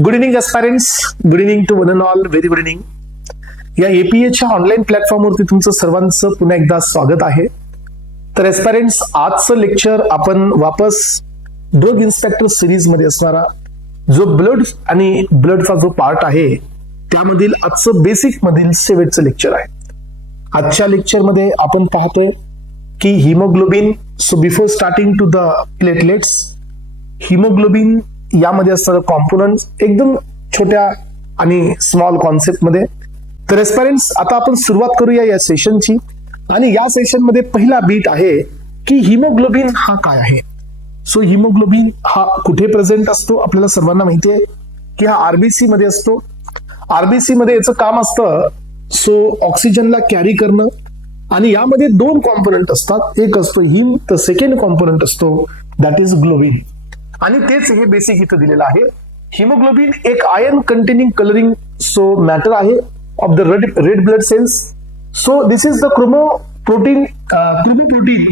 Good evening aspirants, good evening to one and all, very good evening. या एपीएच्या online प्लॅटफॉर्मवरती तुमचं सर्वांचं पुन्हा एकदा स्वागत आहे. तर एस्पायरंट्स, आजचं लेक्चर आपण वापस ड्रग इन्स्पेक्टर सिरीज मध्ये असणारा जो ब्लड आणि ब्लडचा जो पार्ट आहे त्यामधील आजचं बेसिक मधील शेवटचं लेक्चर आहे. आजच्या लेक्चर मध्ये आपण पाहतोय की haemoglobin. So before starting to the platelets, haemoglobin यामध्ये असणारं कॉम्पोनंट एकदम छोट्या आणि स्मॉल कॉन्सेप्ट मध्ये. तर एस्पायरंट्स, आता आपण सुरुवात करूया या सेशनची. आणि या सेशन मध्ये पहिला बीट आहे की हिमोग्लोबिन हा काय आहे. सो हिमोग्लोबिन हा कुठे प्रेझेंट असतो आपल्याला सर्वांना माहिती आहे की हा आरबीसी मध्ये असतो. आरबीसी मध्ये याचं काम असतं सो ऑक्सिजनला कॅरी करणं. आणि यामध्ये दोन कॉम्पोनंट असतात, एक असतो हिम, तर सेकंड कॉम्पोनंट असतो दॅट इज ग्लोबिन. आणि तेच हे बेसिक इथं दिलेलं आहे. हिमोग्लोबिन एक iron containing colouring so matter आहे of the red blood cells. So this is the chromoprotein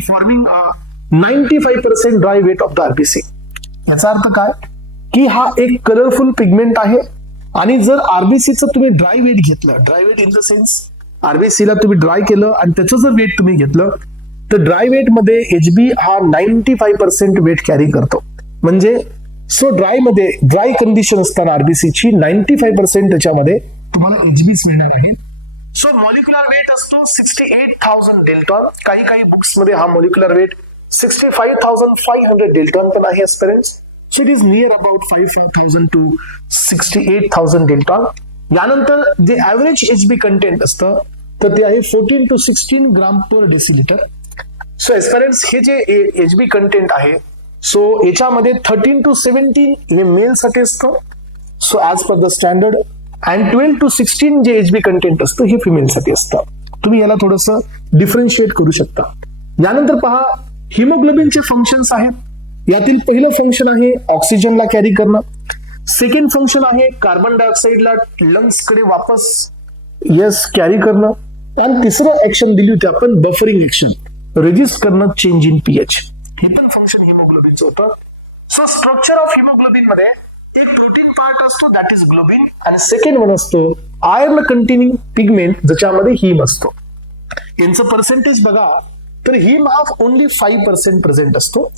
forming 95% dry weight of the RBC. याचा अर्थ काय की हा एक कलरफुल पिगमेंट आहे. आणि जर आरबीसीचं तुम्ही ड्राय वेट घेतलं, dry weight in the sense आरबीसीला तुम्ही ड्राय केलं आणि त्याचं जर वेट तुम्ही घेतलं तर ड्राय वेट मध्ये एचबी हा 95% वेट कॅरी करतो. म्हणजे सो ड्राय कंडिशन असताना आरबीसीची 95% त्याच्यामध्ये तुम्हाला एचबीच मिळणार आहे. सो मॉलिक्युलर वेट असतो 68,000 डेल्टॉन. काही बुक्स मध्ये हा मॉलिक्युलर वेट 65,500 डेल्टॉन पण आहे aspirants. So it is near about 5,000 to 68,000 dalton. यानंतर जे ऍव्हरेज एचबी कंटेंट असतं तर ते आहे 14 to 16 gram per decilitre. So aspirants, हे जे एचबी कंटेंट आहे सो याच्यामध्ये 13 टू 17 हे मेल साठी असतं so as per the standard. And 12 to 16 जे एचबी कंटेंट असतं हे फिमेल साठी असतं. तुम्ही याला थोडंसं डिफरन्शिएट करू शकता. यानंतर पहा, हिमोग्लोबिनचे फंक्शन्स आहेत. यातील पहिलं फंक्शन आहे ऑक्सिजनला कॅरी करणं. सेकंड फंक्शन आहे कार्बन डायऑक्साईडला लंग्स कडे वापस कॅरी करणं. आणि तिसरं ऍक्शन दिली होती आपण बफरिंग ऍक्शन, रेजिस्ट करणं चेंज इन पीएच. हे पण फंक्शन हिमोग्लोबिनचं होतं. सो स्ट्रक्चर ऑफ हिमोग्लोबिन मध्ये एक प्रोटीन पार्ट असतो दॅट इज ग्लोबिन आणि सेकंड वन असतो आयर्न कंटेनिंग पिगमेंट ज्याच्यामध्ये हिम असतो. यांचं पर्सेंटेज बघा तर हिम हा ओनली 5% प्रेझेंट असतो.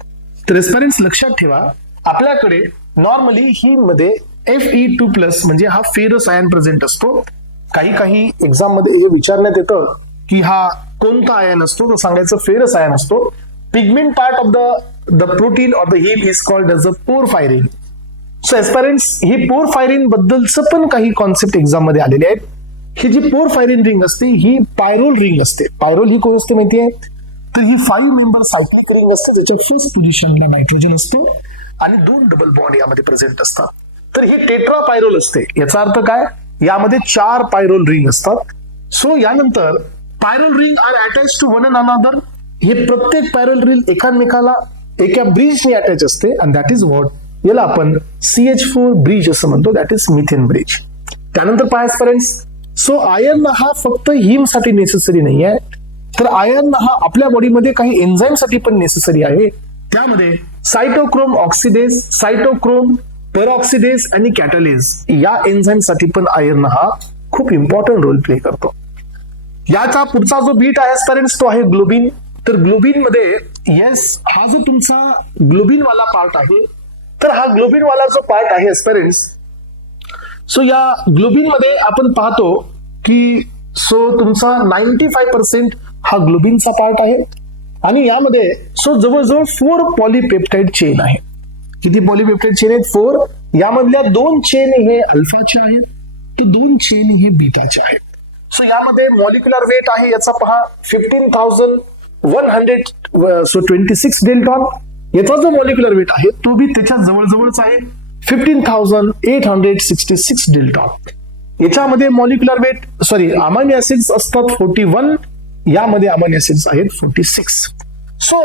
तर एस्पिरंट्स, लक्षात ठेवा आपल्याकडे नॉर्मली हिम मध्ये Fe2+ म्हणजे हा फेरस आयन प्रेझेंट असतो. काही एक्झाम मध्ये हे विचारण्यात येतं की हा कोणता आयन असतो, तर सांगायचं फेरस आयन असतो. Pigment part of the protein or the heme is called as a porphyrin. So aspirants, he porphyrin बद्दलच पण काही कॉन्सेप्ट एक्झाम मध्ये आलेले आहेत. ही जी porphyrin रिंग असते ही पायरोल रिंग असते. पायरोल ही कोण असते माहितीये, तर ही 5 मेंबर सायक्लिक रिंग असते ज्याच्या फर्स्ट पोझिशनला नायट्रोजन असतो आणि 2 डबल बॉन्ड यामध्ये प्रेझेंट असतात. तर ही टेट्रा पायरोल असते. याचा अर्थ काय, यामध्ये 4 पायरोल रिंग असतात. सो यानंतर pyrrole ring are attach to one another. हे प्रत्येक पॅरल रिंग एकामेकाला एका ब्रिजने अटॅच असते आणि दॅट इज व्हॉट याला आपण CH4 ब्रिज असं म्हणतो, दॅट इज मिथेन ब्रिज. त्यानंतर पहा फ्रेंड्स, सो आयर्न हा फक्त हिम साठी नेसेसरी नाही आहे, तर आयर्न हा आपल्या बॉडीमध्ये काही एन्झाईम साठी पण नेसेसरी आहे. त्यामध्ये सायटोक्रोम ऑक्सिडेज, सायटोक्रोम पेरॉक्सिडेज आणि कॅटलेज या एन्झाईम साठी पण आयर्न हा खूप इम्पॉर्टंट रोल प्ले करतो. याचा पुढचा जो बीट आहे फ्रेंड्स तो आहे ग्लोबिन. तर ग्लोबिन मध्ये हा जो तुमचा ग्लोबिन वाला पार्ट आहे, तर हा ग्लोबिन वाला जो पार्ट आहे एस्पिरंट्स, सो या ग्लोबिन मध्ये आपण पाहतो की सो तुमचा 95% हा ग्लोबिनचा पार्ट आहे. आणि यामध्ये सो जवळजवळ 4 पॉलीपेप्टाइड चेन आहे. किती पॉलीपेप्टाइड चेन आहेत? 4. यामधल्या 2 चेन हे अल्फाचे आहेत तर 2 चेन हे बीटाचे आहेत. सो यामध्ये मॉलिक्युलर वेट आहे याचा पहा 15,100 सो 26 डेल्टॉन. याचा जो मॉलिक्युलर वेट आहे तो बी त्याच्या जवळजवळच आहे 15,866 डेल्टॉन. याच्यामध्ये मॉलिक्युलर वेट अमायनो ऍसिड्स असतात 41, यामध्ये अमायनो ऍसिड्स आहेत 46. सो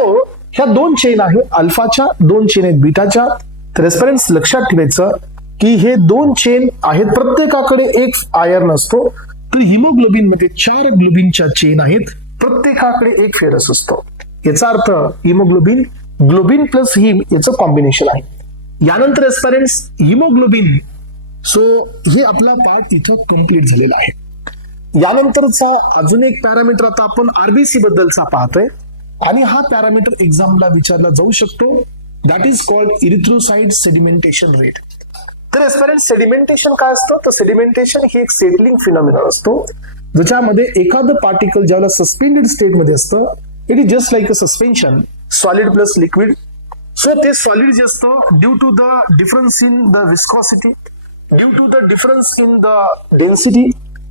ह्या 2 चेन आहे अल्फाच्या, 2 चेन आहेत बीटाच्या. तर एस्पिरंट्स, लक्षात ठेवायचं की हे 2 चेन आहेत, प्रत्येकाकडे एक आयर्न असतो. तर हिमोग्लोबिन मध्ये 4 ग्लोबिनच्या चेन आहेत, प्रत्येकाकडे एक फेरस असतो. याचा अर्थ हिमोग्लोबिन ग्लोबिन प्लस हिम याचं कॉम्बिनेशन आहे. यानंतर एस्पिरंट्स, हिमोग्लोबिन सो हे आपला पार्ट इथं कम्प्लीट झालेला आहे. यानंतरचा अजून एक पॅरामीटर आता आपण आरबीसी बद्दलचा पाहतोय आणि हा पॅरामीटर एक्झामला विचारला जाऊ शकतो. That is called erythrocyte sedimentation rate. तर एस्पिरंट्स सेडिमेंटेशन काय असतं? तर सेडिमेंटेशन ही एक सेटलिंग फिनॉमिना असतो ज्याच्यामध्ये एखादं पार्टिकल ज्यावेळेला सस्पेंडेड स्टेट मध्ये असतं, it is just like a suspension, solid plus liquid. So ते सॉलिड जे असतं due to the difference in the viscosity, due to the difference in the density,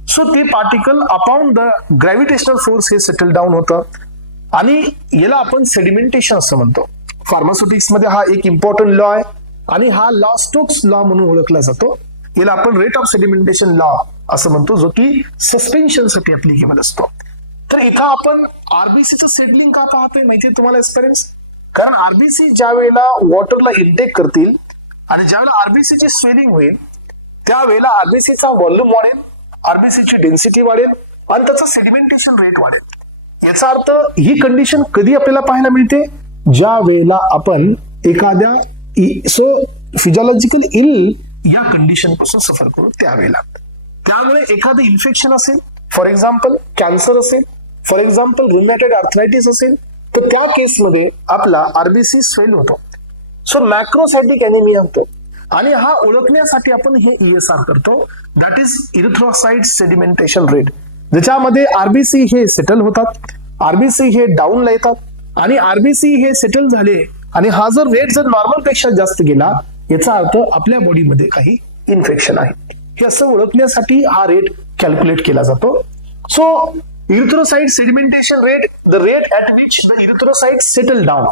so ते particle upon the gravitational force हे settle down होतं आणि याला आपण sedimentation असं म्हणतो. फार्मास्युटिक्स मध्ये हा एक इम्पॉर्टंट लॉ आहे आणि हा लॉ स्टोक्स लॉ म्हणून ओळखला जातो. याला आपण रेट ऑफ सेडिमेंटेशन लॉ असं म्हणतो, जो की सस्पेन्शन साठी ऍप्लिकेबल असतो. तर इथं आपण आरबीसीचं सेटलिंग का पाहतोय माहितीये तुम्हाला एक्सपिरियन्स? कारण आरबीसी ज्या वेळेला वॉटरला इंटेक करतील आणि ज्यावेळेला आरबीसीची स्वेलिंग होईल त्यावेळेला आरबीसीचा व्हॉल्यूम वाढेल, आरबीसीची डेन्सिटी वाढेल आणि त्याचा सेडिमेंटेशन रेट वाढेल. याचा अर्थ ही कंडिशन कधी आपल्याला पाहायला मिळते? ज्या वेळेला आपण एखाद्या फिजिओलॉजिकल इल या कंडिशन पासून सफर करू त्यावेळेला. त्यामुळे एखादं इन्फेक्शन असेल, फॉर एक्झाम्पल कॅन्सर असेल, फॉर एक्झाम्पल रुमॅटॉइड आर्थरायटिस असेल, तर त्या केसमध्ये आपला आरबीसी स्वेल होतो. सो मॅक्रोसायटिक अॅनिमिया होतो आणि हा ओळखण्यासाठी आपण हे ईएसआर करतो, that is erythrocyte sedimentation rate, ज्याच्यामध्ये आरबीसी हे सेटल होतात, आरबीसी हे डाऊनला येतात आणि आरबीसी हे सेटल झाले आणि हा जर रेट जर नॉर्मल पेक्षा जास्त गेला याचा अर्थ आपल्या बॉडीमध्ये काही इन्फेक्शन आहे. हे असं ओळखण्यासाठी हा रेट कॅल्क्युलेट केला जातो. So erythrocyte sedimentation rate, the rate at which the erythrocyte settle down.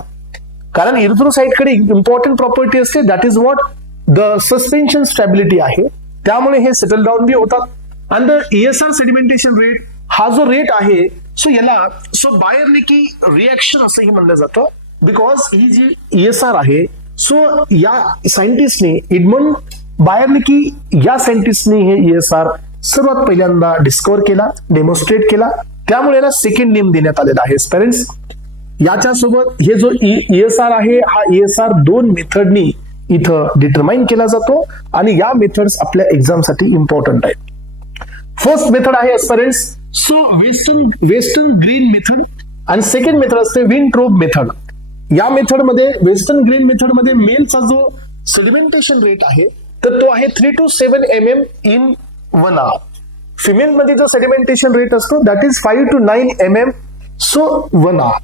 कारण इरिथ्रोसाइट कडे इम्पॉर्टंट प्रॉपर्टी असते, that is what the suspension stability आहे, त्यामुळे हे सेटल डाऊन बी होतात. आणि द ईएसआर सेडिमेंटेशन रेट हा जो रेट आहे सो याला बायर्निकी रिॲक्शन असंही म्हणलं जातं, बिकॉज ही जी ईएसआर आहे सो या सायंटिस्टने एडमंड बायर्निकी या सायंटिस्टने हे ईएसआर सर्वात पहिल्यांदा डिस्कवर केला, डेमॉन्स्ट्रेट केला, त्यामुळे याला सेकंड नेम देण्यात आलेला आहे पेरेंट्स. याच्यासोबत हे जो ईएसआर आहे हा ईएसआर दोन मेथडनी इथं डिटरमाइन केला जातो आणि या मेथड्स आपल्या एक्झाम साठी इम्पॉर्टंट आहेत. फर्स्ट मेथड आहे parents so western green method आणि सेकंड मेथड असते विंट्रोब मेथड. या मेथडमध्ये वेस्टर्न ग्रीन मेथडमध्ये मेलचा जो सेडिमेंटेशन रेट आहे तर तो आहे 3 to 7 mm in 1 hour. Female मध्ये जो सेडिमेंटेशन रेट असतो that is 5 to 9 mm so 1 hour.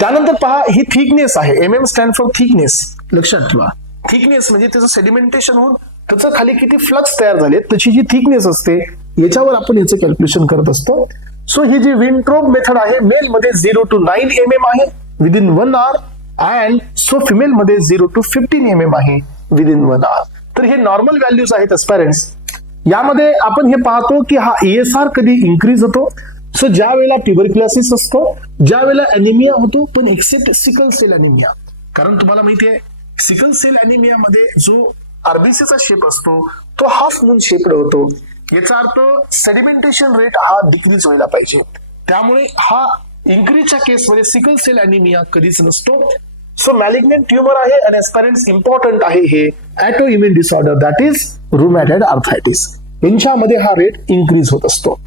त्यानंतर पहा ही थिकनेस आहे, एमएम स्टँड फॉर थिकनेस, लक्षात ठेवा. थिकनेस म्हणजे त्याचं सेडिमेंटेशन होऊन त्याचं खाली किती फ्लक्स तयार झाले त्याची जी थिकनेस असते याच्यावर आपण याचं कॅल्क्युलेशन करत असतो. सो ही जी विंट्रोब मेथड आहे मेल मध्ये 0 to 9 mm आहे within 1 hour and so female मध्ये 0 to 15 mm आहे विदिन 1 hour. तर हे नॉर्मल व्हॅल्यूज आहेत पेरेंट्स. यामध्ये आपण हे पाहतो की हा ईएसआर कधी इन्क्रीज होतो. सो ज्या वेळेला ट्युबरक्युलोसिस असतो, ज्या वेळेला अॅनिमिया होतो, पण एक्सेप्ट सिकल सेल अॅनिमिया. कारण तुम्हाला माहिती आहे सिकल सेल अॅनिमिया मध्ये जो आरबीसीचा शेप असतो तो हाफ मून शेप्ड होतो. याचा अर्थ सेडिमेंटेशन रेट हा डिक्रीज व्हायला पाहिजे, त्यामुळे हा इन्क्रीजच्या केसमध्ये सिकल सेल अॅनिमिया कधीच नसतो. सो मॅलिग्नंट ट्युमर आहे आणि पेरेंट्स इम्पॉर्टंट आहे हे auto immune disorder that is rheumatoid arthritis, यांच्यामध्ये हा रेट इन्क्रीज होत असतो.